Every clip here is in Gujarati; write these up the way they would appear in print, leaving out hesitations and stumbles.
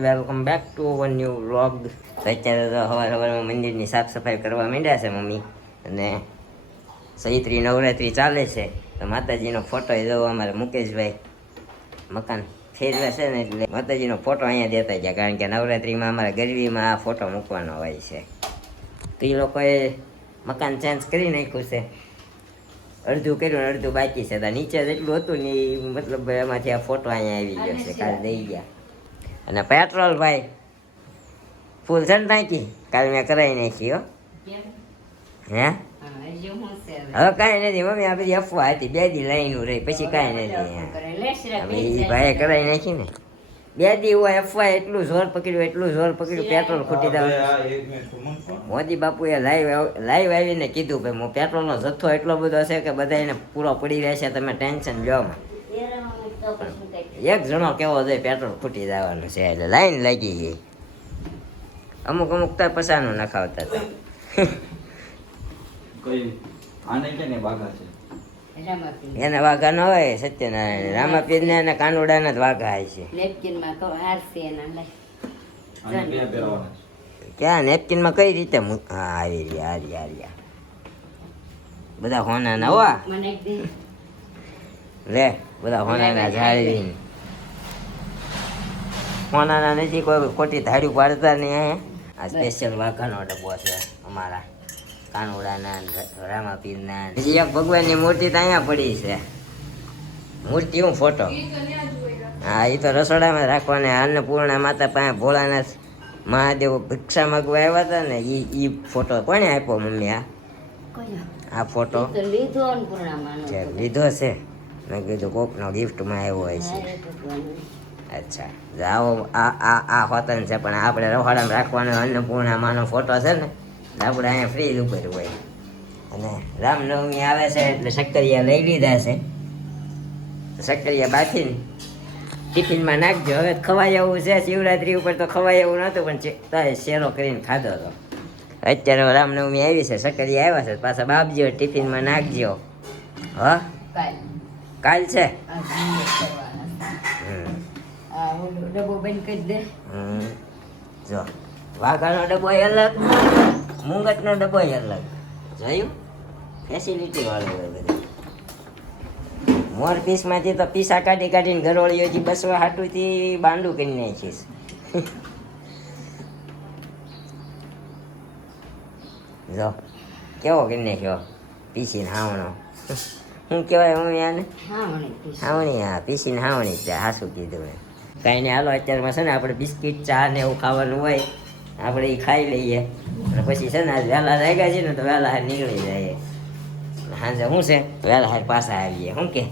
Welcome back to our new vlog. અત્યારે તો સવારમાં મંદિરની સાફ સફાઈ કરવા માંડ્યા છે મમ્મી, અને ચૈત્રી નવરાત્રિ ચાલે છે તો માતાજીનો ફોટો જો અમારે મુકેશભાઈ મકાન ફેરવે છે ને, એટલે માતાજીનો ફોટો અહીંયા દેતા ગયા, કારણ કે નવરાત્રિમાં અમારે ગરબીમાં આ ફોટો મૂકવાનો હોય છે. તો એ લોકોએ મકાન ચેન્જ કરી નાખ્યું છે, અડધું કર્યું ને અડધું બાકી છે. તો નીચે જેટલું હતું ને એ મતલબ એમાંથી આ ફોટો અહીંયા આવી ગયો છે, કાલે દઈ ગયા. અને પેટ્રોલ ભાઈ ફૂલ છે ને ટાંકી કાલે મેં કરાવી નાખી હો. હે હવે કાંઈ નથી મમ્મી, આ બધી અફવા હતી, 2 દી લાઈનું રહી પછી કાંઈ નથી. ભાઈ કરાવી નાખી ને 2 દી હોય અફવા, એટલું જોર પકડ્યું પેટ્રોલ ખૂટી જવાનું. મોદી બાપુએ લાઈવ આવીને કીધું ભાઈ હું પેટ્રોલનો જથ્થો એટલો બધો છે કે બધા એને પૂરો પડી રહેશે, તમે ટેન્શન લ્યો. એક જણો કેવો જોઈએ પેટ્રોલ ખૂટી જવાનું છે એટલે લાઈન લાગી ગઈ. અમુક તો પસાનું નખાવતા હતા. એના વાઘા ન હોય સત્યનારાયણ, રામાપીર ને અને કાનુડાના જ વાઘા છે. ક્યાં નેપકિન માં કઈ રીતે? હા આવી રહ્યા બધા હોના ના હોવા લે, બધા હોનાના જાળવી હોનાના નથી, કોઈ ખોટી ધાડ્યું પાડતા નહીં. આ સ્પેશિયલ વાઘાનો ડબ્બો છે અમારા કાનુડાના રામાપીરના. બીજી એક ભગવાનની મૂર્તિ તો અહીંયા પડી છે, મૂર્તિ હું ફોટો. હા એ તો રસોડામાં રાખવાને. અન્નપૂર્ણા માતા પાસે ભોળાનાથ મહાદેવ ભિક્ષા માગવા આવ્યા હતા ને, એ ફોટો કોને આપ્યો મમ્મી? આ ફોટો લીધો છે, મેં કીધું કોકનો ગિફ્ટમાં આવ્યો હોય છે. અચ્છા જાઓ, આ હોતન છે, પણ આપણે રવાડામાં રાખવાનો અન્નપૂર્ણા માનો ફોટો છે ને, આપણે અહીંયા ફ્રી ઉપર હોય. અને રામનવમી આવે છે એટલે શક્કરિયા લઈ લીધા છે, શક્કરિયા બાફીને ટિફિનમાં નાખજો. હવે ખવાય એવું છે, શિવરાત્રી ઉપર તો ખવાય એવું નહોતું, પણ શેરો કરીને ખાધો હતો. અત્યારે રામનવમી આવી છે, શક્કરિયા આવ્યા છે, પાછા બાપજો ટિફિનમાં નાખજો. હા કાલ છે. જો વાઘાનો ડબ્બો અલગ, મુંગટનો ડબ્બો અલગ. જોયું? ફેસિલિટી વાળું હોય બધું. મોર પીસમાંથી તો પીસા કાઢીને ગરોળીઓથી બસવા હાટુથી બાંડું કરી નાખીશ. જો કેવો કરી નાખ્યો પીસીને હાવણો. શું કહેવાય હું યાને? હાવણી. હા પીસીને હાવણી છે, હાસું કીધું મેં. કાંઈ નહીં, હાલો અત્યારમાં છે ને આપણે બિસ્કિટ ચા ને એવું ખાવાનું હોય, આપણે એ ખાઈ લઈએ અને પછી છે ને વહેલા લાગ્યા છે ને તો વહેલા હાર નીકળી જાય. સાંજે શું છે વહેલા હાર પાછા આવીએ. શું કે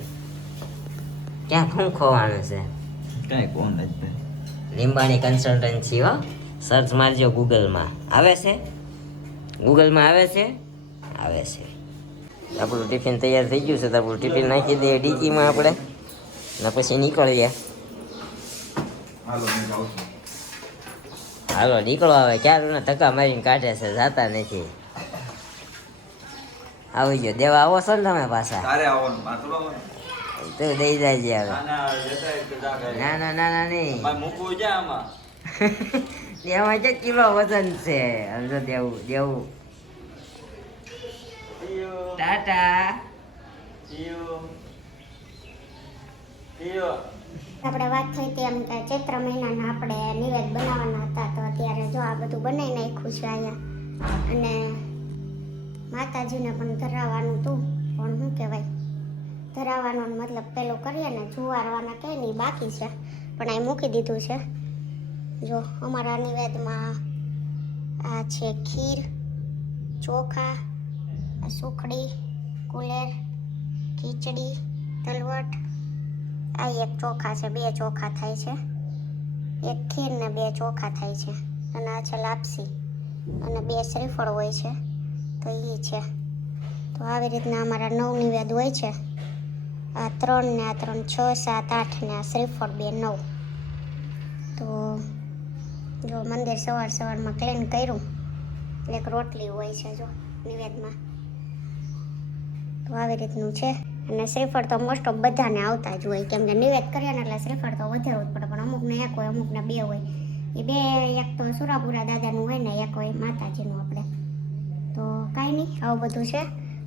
ક્યાં શું ખોવાનું છે? કાંઈ કોણ નથી. લીંબાણી કન્સલ્ટન્સી હો, સર્ચ મારજો ગૂગલમાં. આવે છે? ગૂગલમાં આવે છે. આપણું ટિફિન તૈયાર થઈ ગયું છે, તો આપણું ટિફિન નાખી દઈએ ડીકીમાં આપણે ને પછી નીકળીએ. હાલો નીકળો હવે, ક્યારના ધક્કા મારીને કાઢે છે, જાતા નથી. આવી ગયો દેવા આવો છો ને તમે પાછા? તું દઈ જાય હવે. ના નહીં એમાં છે કિલો વજન છે. સમજો દેવું ટાટા. આપણે વાત થઈ તેમ કે ચૈત્ર મહિનાના આપણે નિવેદ બનાવવાના હતા, તો અત્યારે જો આ બધું બનાવી નાખ્યું છે અહીંયા. અને માતાજીને પણ ધરાવવાનું હતું, પણ શું કહેવાય ધરાવવાનો મતલબ પેલું કરીએ ને જુવારવાના કે નહીં બાકી છે, પણ અહીં મૂકી દીધું છે. જો અમારા નિવેદમાં આ છે ખીર, ચોખા, સુખડી, કુલેર, ખીચડી, તલવટ. આ એક ચોખા છે, 2 ચોખા થાય છે, એક ખીર ને 2 ચોખા થાય છે. અને આ છે લાપસી અને 2 શ્રીફળ હોય છે, તો એ છે. તો આવી રીતના અમારા 9 નિવેદ હોય છે. આ 3 ને આ 3, 6, 7, 8 ને આ શ્રીફળ 2, 9. તો જો મંદિર સવારમાં ક્લીન કર્યું. એક રોટલી હોય છે જો નિવેદમાં. તો આવી રીતનું છે. અને શ્રીફળ તો મોસ્ટ ઓફ બધાને આવતા જ હોય, કેમ કે નિવેદ કર્યા ને એટલે શ્રીફળ તો વધારવું જ પડે, પણ અમુકને 1 હોય, અમુકને 2 હોય. એ બે એક તો સુરાપુરા દાદાનું હોય ને એક હોય માતાજીનું આપણે. તો કાંઈ નહીં, આવું બધું છે.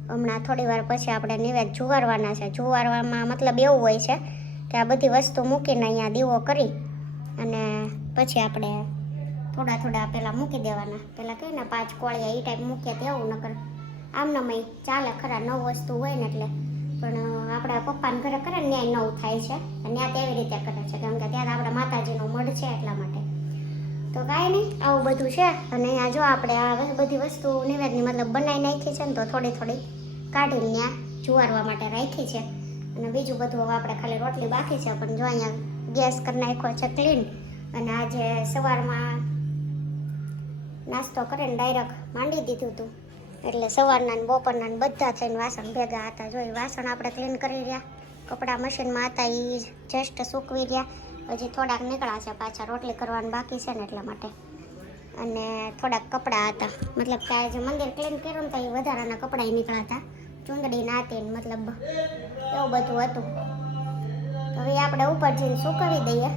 હમણાં થોડી વાર પછી આપણે નિવેદ જુવારવાના છે. જુવારવામાં મતલબ એવું હોય છે કે આ બધી વસ્તુ મૂકીને અહીંયા દીવો કરી અને પછી આપણે થોડા થોડા પહેલાં મૂકી દેવાના. પહેલાં કહીને 5 કોળિયા એ ટાઈપ મૂકીએ તેવું, નકર આમનામાં ચાલે ખરા, 9 વસ્તુ હોય ને એટલે. પણ આપણા પપ્પાને ઘરે કરે ને ત્યાં 9 થાય છે, ત્યાં તેવી રીતે કરે છે કેમ કે ત્યાં આપણા માતાજીનો મઢ છે એટલા માટે. તો કાંઈ નહીં, આવું બધું છે. અને અહીંયા જો આપણે આ બધી વસ્તુ નિવેદની મતલબ બનાવી નાખી છે ને, તો થોડી થોડી કાઢીને ત્યાં જુવારવા માટે રાખી છે. અને બીજું બધું હવે આપણે ખાલી રોટલી બાકી છે. પણ જો અહીંયા ગેસ કરી નાખ્યો છે ક્લીન. અને આજે સવારમાં નાસ્તો કરીને ડાયરેક્ટ માંડી દીધું હતું, એટલે સવારના ને બપોરના ને બધા થઈને વાસણ ભેગા હતા. જો એ વાસણ આપણે ક્લીન કરી રહ્યા, કપડાં મશીનમાં હતા એ જસ્ટ સૂકવી રહ્યા. હજી થોડાક નીકળ્યા છે, પાછા રોટલી કરવાનું બાકી છે ને એટલા માટે. અને થોડાક કપડાં હતા, મતલબ કે આજે મંદિર ક્લીન કર્યું ને તો એ વધારાના કપડાં નીકળ્યા હતા, ચૂંદડી નાતી ને મતલબ એવું બધું હતું. હવે આપણે ઉપર જઈને સુકવી દઈએ.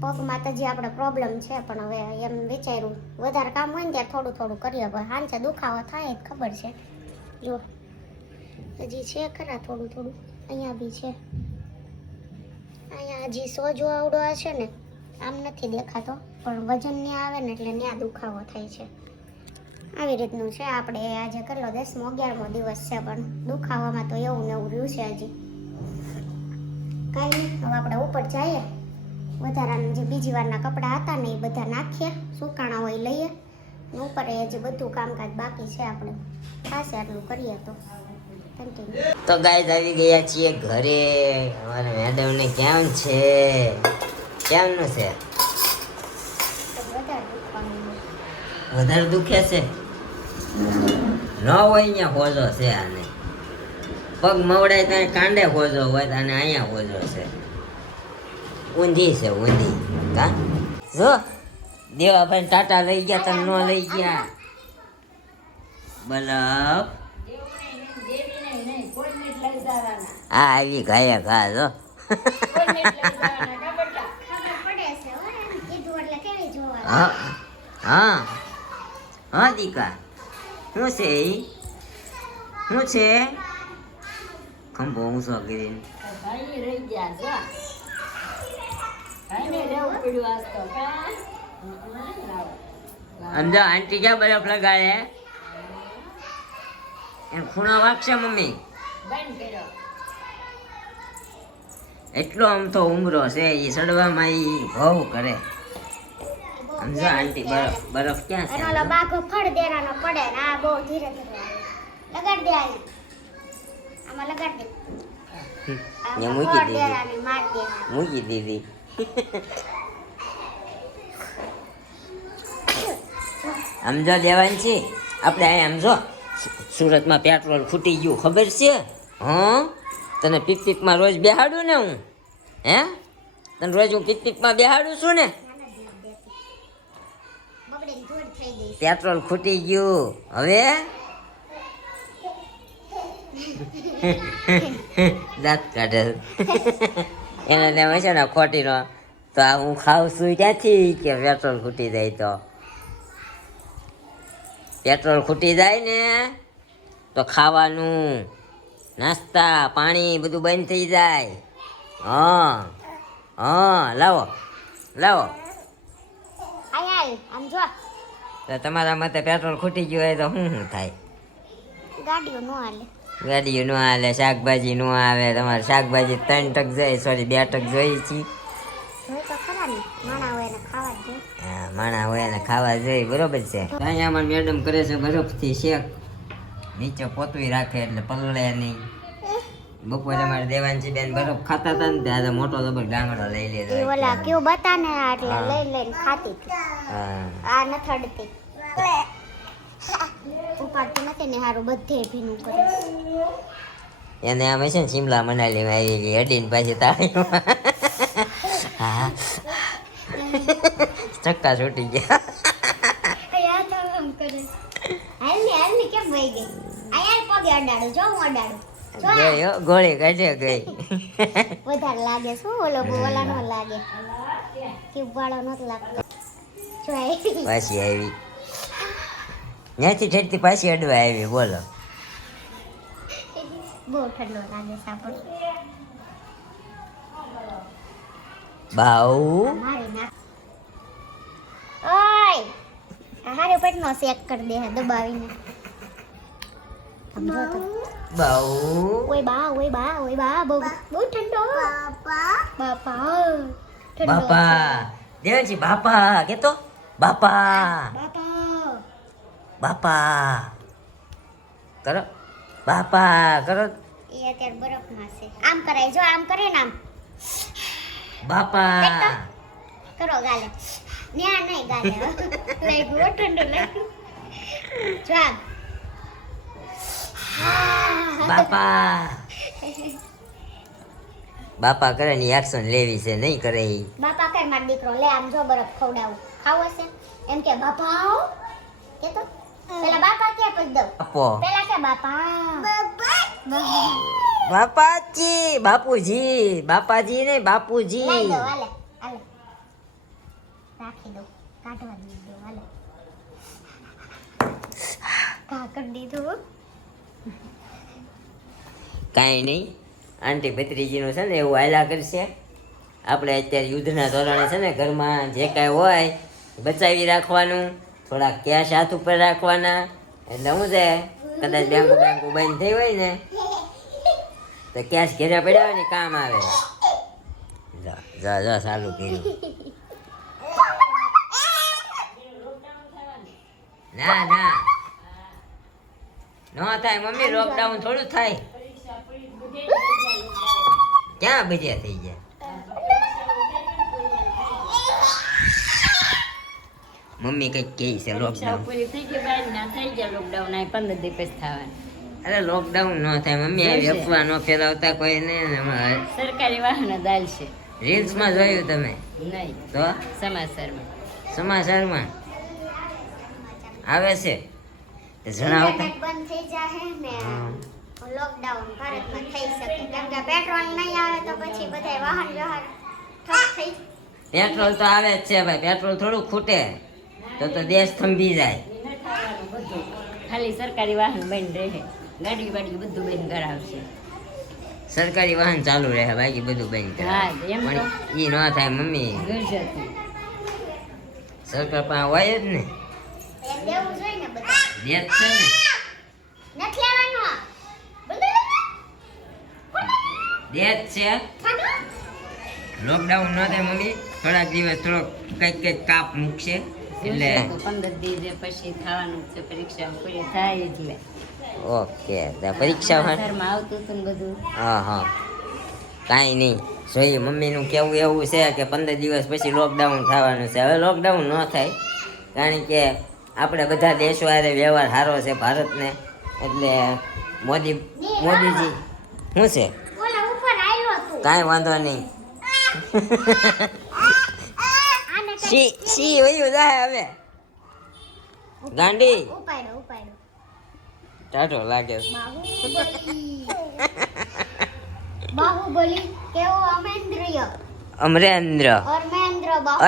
પગમાં તો જે આપણે પ્રોબ્લેમ છે, પણ હવે એમ વિચાર્યું વધારે કામ હોય ને ત્યારે થોડું થોડું કરીએ. હવે હાંચે દુખાવો થાય જ ખબર છે. જો હજી છે ખરા થોડું થોડું, અહીંયા બી છે. અહીંયા હજી સોજો આવડો છે ને, આમ નથી દેખાતો, પણ વજન ત્યાં આવે ને એટલે ત્યાં દુખાવો થાય છે. આવી રીતનું છે. આપણે આજે કેટલો 10મો 11મો દિવસ છે, પણ દુખાવામાં તો એવું ને એવું રહ્યું છે હજી. કાંઈ નહીં, હવે આપણે ઉપર જઈએ. વધારાના જે બીજી વારના કપડાં હતા ને એ બધા નાખીએ, સુકાણા હોય લઈએ. ઉપર હજી બધું કામકાજ બાકી છે, આપણે ખાસે આટલું કરીએ તો કન્ટિન્યુ. તો ગાઈસ આવી ગયા છીએ ઘરે. અમારા મેડમ ને કેમ છે, કેમનું છે? વધારે દુખે છે? ન હોય અહીંયા હોજો છે આને. પગ મવડાય ત્યાં કાંડે હોજો હોય અને અહીંયા હોજો છે. ઊંધી છે ઊંધી. હા જો દેવાભાઈ ટાટા લઈ ગયા, તમે ન લઈ ગયા. બલબ આ આવી ગાયા ઘા જો. હા હા હા દીકા, શું છે એ? શું છે? ખંભો ઊંચો કરીને સમજો. આંટી ક્યાં બરફ લગાડે? એમ ખૂણા વાગશે મમ્મી. એટલો આમ તો ઉમરો છે, એ સડવામાં એ ભાવ કરે. સમજો આંટી બરફ ક્યાં છે? એનો બાઘો ફળ દેરાનો પડે ને આ બહુ ધીરે ધીરે લગાડ દે. આમાં લગાડ દે. મૂકી દીધી. સમજો લેવાની છે આપણે. આ સમજો સુરતમાં પેટ્રોલ ફૂટી ગયું ખબર છે? હા, તને પીપીપમાં રોજ બેહાડું ને હું. હે, તને રોજ હું પીપીપમાં બેહાડું છું ને. પેટ્રોલ ખૂટી ગયું હવે. દાંત કાઢે એને લેવા છે ને ખોટીનો. તો આ હું ખાઉં છું ક્યાંથી કે પેટ્રોલ ખૂટી જાય? તો પેટ્રોલ ખૂટી જાય ને તો ખાવાનું, નાસ્તા, પાણી બધું બંધ થઈ જાય. હા હા, લાવો લાવો. તો તમારા મતે પેટ્રોલ ખૂટી ગયું હોય તો શું થાય? ગાડીઓ નો હાલે. ગાડીઓ નો હાલે, શાકભાજી નો આવે. તમારે શાકભાજી 3 ટક જાય, સોરી 2 ટક જોઈએ છીએ. હા, માણા હોય ને ખાવા જોઈએ, બરોબર છે. અહીંયા અમારે મેડમ કરે છે બરફથી શેક. નીચે પોતવી રાખે એટલે પલળે નહીં. બપોરે અમારે દેવાંશી બેન બરફ ખાતા હતા ને ત્યારે મોટો જબર ગાંગડો લઈ લીધો. ઓલા કેવું બતા ને એટલે લઈ લઈને ખાતી હતી. આ નથડતી ઉપાડતી નથી ને હારું બધે ભીનું કરે. એને આમ છે ને શિમલા મનાલી માં આવી ગઈ અડીને પાછી તાળીમાં. હા, ચક્કા છૂટી ગયા. કેમ વહી ગઈ? અહીંયા પગે અડાડું, જો હું અડાડું. ગયો ગોળી કાઢે ગઈ. વધારે લાગે શું? ઓલો ઓલા નો લાગે, ક્યુબ વાળો નતો લાગતો. જો આવી. પાછી આવી ત્યાંથી ઠેઠથી પાછી અડવા આવી બોલો બહુ ઠંડો લાગે છે આપણને. બાઉ મારી નાખ. ઓય આ હારે પેટનો શેક કરી દે દબાવીને. આમ જો તો. બાઉ ઓય બા બહુ બહુ ઠંડો. બાપા ઠંડો બાપા દેવજી બાપા કેતો બાપા બાપા બાપા કરો બાપા કરો એ અત્યારે બરફમાં છે. આમ કરાય જો આમ કરે ને આમ બાપા કરો ગાલે. ન્યા નહીં ગાલે. લઈ ગયો ઠંડો લાગ્યું. જો આમ. બાપા બાપા કરે ની એક્શન લેવી છે નહીં કરે ઈ. બાપા કઈ મારો દીકરો લે આમ જો બરફ ખવડાવું ખાવો છે એમ કે બાપા આવો કે તો પેલા બાપા કે પછી દઉં આપો પેલા કે બાપા બાપાજી બાપુજી બાપાજી ને બાપુજી લઈ દો હાલે હાલે રાખી દો કાઢવા દો હાલે કા કરી દીધું. કાંઈ નહીં આંટી ભત્રીજીનું છે ને એવું હાલ્યા કરશે. આપણે અત્યારે યુદ્ધના ધોરણે છે ને ઘરમાં જે કાંઈ હોય બચાવી રાખવાનું, થોડાક કેશ હાથ ઉપર રાખવાના. એટલે શું છે કદાચ બેંકો બંધ થઈ હોય ને તો કેશ ઘેરે પડ્યા હોય ને કામ આવે. જા ચાલુ કર્યું. ના ન થાય મમ્મી, લોકડાઉન થોડું થાય. ક્યાં ભજીયા થઈ ગયા? મમ્મી કઈક કે છે લોકડાઉન પૂરી થઈ ગઈ બહાર ના થઈ ગયા લોકડાઉન આ 15 દિવસ થવાના. અરે લોકડાઉન ન થાય મમ્મી, આવી અફવા ન ફેલાવતા કોઈને. સરકારી વાહનો દાલ છે રીલ્સ માં જોયું તમે નહીં તો? સમાચારમાં આવે છે જણાવતા. ઇન્ટરનેટ બંધ થઈ જાય ને લોકડાઉન ભારતમાં થઈ શકે કેમ કે પેટ્રોલ નહીં આવે તો પછી બધા વાહન વ્યવહાર ઠપ થઈ જાય. પેટ્રોલ તો આવે જ છે ભાઈ, પેટ્રોલ થોડું ખૂટે તો દેશ થંભી જાય. ખાલી સરકારી વાહન બંધ રહે, ગાડી વાડી બધું બંધ કરાવશે. સરકારી વાહન ચાલુ રહે, બાકી બધું બંધ કરે. હા, એમ તો. પણ ઈ ન થાય મમ્મી, ગુજરાતી સરકાર પાસે હોય જ ને, એમ દેવું જોઈએ ને બધા. દેશ છે ને. નથી લેવાનું આ. બધું દેશ છે. ખાધું? લોકડાઉન ન થાય મમ્મી, થોડાક દિવસ થોડોક કઈક કાપ મૂકશે એટલે 15 દિવસ પછી થવાનું છે પરીક્ષા પૂરી થાય એટલે. ઓકે. પરીક્ષા ઘરમાં આવતું હતું ને બધું. હા કાંઈ નહીં જોઈએ. મમ્મીનું કેવું એવું છે કે 15 દિવસ પછી લોકડાઉન થવાનું છે. હવે લોકડાઉન ન થાય, કારણ કે આપણે બધા દેશો હારે વ્યવહાર સારો છે ભારતને. એટલે મોદીજી શું છે ઓલા ઉપર આયલો તું. કાંઈ વાંધો નહીં. આને કઈ સી વયું જાય હવે ગાંડી ઉપાડો ટાટો લાગે. બાહુબલી કેવો અમેન્દ્રિય અમરેન્દ્ર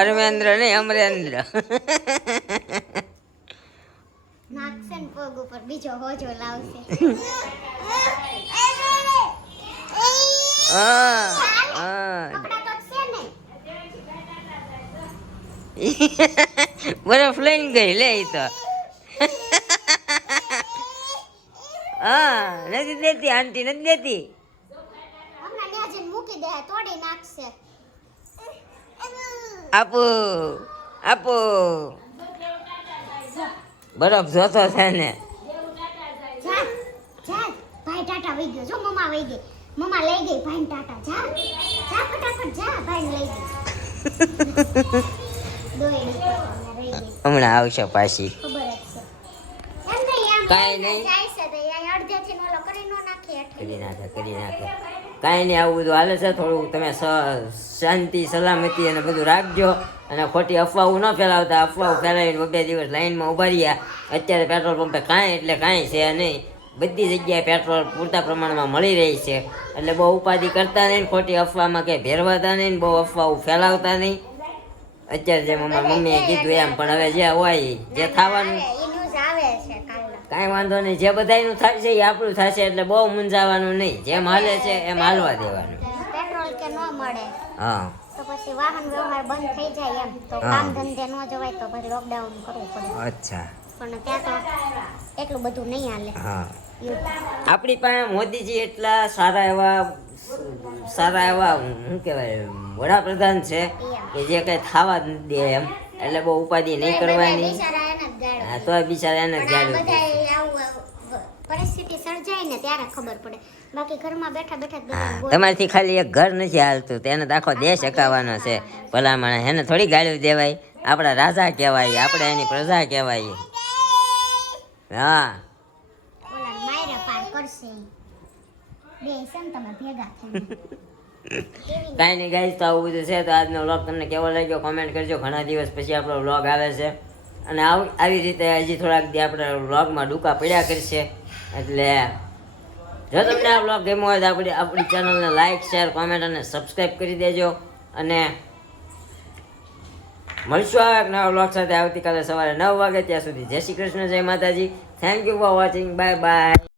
અર્મેન્દ્ર નહીં અમરેન્દ્ર. નાખશે ને પગ ઉપર બીજો હોજો લાવશે. હા કપડા તો છે ને. બરફ લઈને ગઈ લે ઈ તો. હા નથી દેતી આંટી, નથી દેતી. હમણાં ન્યા જઈને મૂકી દે તોડી નાખશે. આપો બરફ જોતો છે ને. જા ભાઈ ટાટા વઈ ગયો. જો મમ્મા વઈ ગઈ, મમ્મા લઈ ગઈ ભાઈ ટાટા. જા ફટાફટ જા, ભાઈ લઈ ગઈ. દોયડી પર રહી ગઈ. હમણાં આવશે પાછી. ખબર જ છે. એમ નહીં એમ કાંઈ નહીં. જાય છે તો અહીંયા અડધેથી ઓલો કરી નો નાખી હેઠે. કરી નાખે. કાંઈ નહીં, આવું બધું હાલે છે. થોડુંક તમે શાંતિ સલામતી અને બધું રાખજો, અને ખોટી અફવાઓ ન ફેલાવતા. અફવાઓ ફેલાવીને 2 દિવસ લાઈનમાં ઉભા રહ્યા. અત્યારે પેટ્રોલ પંપે કાંઈ એટલે કાંઈ છે નહીં. બધી જગ્યાએ પેટ્રોલ પૂરતા પ્રમાણમાં મળી રહી છે. એટલે બહુ ઉપાધિ કરતા નહીં, ખોટી અફવામાં કંઈ ભેરવાતા નહીં, બહુ અફવાઓ ફેલાવતા નહીં. અત્યારે જેમ અમારી મમ્મીએ કીધું એમ, પણ હવે જે હોય જે થવાનું એ ન્યૂઝ આવે છે કાલનો. કાંઈ વાંધો નહીં, જે બધાયનું થાય છે એ આપણું થશે, એટલે બહુ મૂંઝાવાનું નહીં, જેમ હાલે છે એમ હાલવા દેવાનું. પેટ્રોલ કે ન મળે હા તો પછી વાહન વ્યવહાર બંધ થઈ જાય એમ તો હા. કામ ધંધે ન જવાય તો પછી લોકડાઉન કરવું પડે. અચ્છા પણ ત્યાં તો એટલું બધું નહીં હાલે હા. યુદ્ધ. આપણી પાસે મોદીજી એટલા સારા એવા શું કહેવાય વડાપ્રધાન છે કે જે કંઈ થવા જ નથી દે એમ, એટલે બહુ ઉપાધિ નહીં કરવાની. બિચારા એને જ ગાળો. હા, તો બિચારા એને જ પણ આ ગાળ્યું. બધાય આવું પરિસ્થિતિ સર્જાય ને ત્યારે ખબર પડે, બાકી ઘરમાં બેઠા બેઠા જ હા, બધાને બોલ. તમારથી ખાલી એક ઘર નથી હાલતું, તેને તો આખો દેશ હકાવવાનો છે. ભલા માણસ એને થોડી ગાળ્યું દેવાય, આપણા રાજા કહેવાય, આપણે એની પ્રજા કહેવાય. હા ઓલા માયરા પાર કરશે ઈ. બે છે ને તમે ભેગા થઈને. કાંઈ નહીં ગાઈસ, તો આવું બધું છે. તો આજનો વ્લોગ તમને કેવો લાગ્યો કોમેન્ટ કરજો. ઘણા દિવસ પછી આપણો વ્લોગ આવે છે, અને આવી રીતે હજી થોડાક દી આપણે વ્લોગમાં ડૂકા પડ્યા કરશે. એટલે જો તમને આ વ્લોગ ગમ્યો હોય તો આપણી ચેનલને લાઈક શેર કોમેન્ટ અને સબસ્ક્રાઈબ કરી દેજો. અને મળશું આવે એક નવા વ્લોગ સાથે આવતીકાલે સવારે 9 વાગે. ત્યાં સુધી જય શ્રી કૃષ્ણ, જય માતાજી. Thank you for watching, bye bye.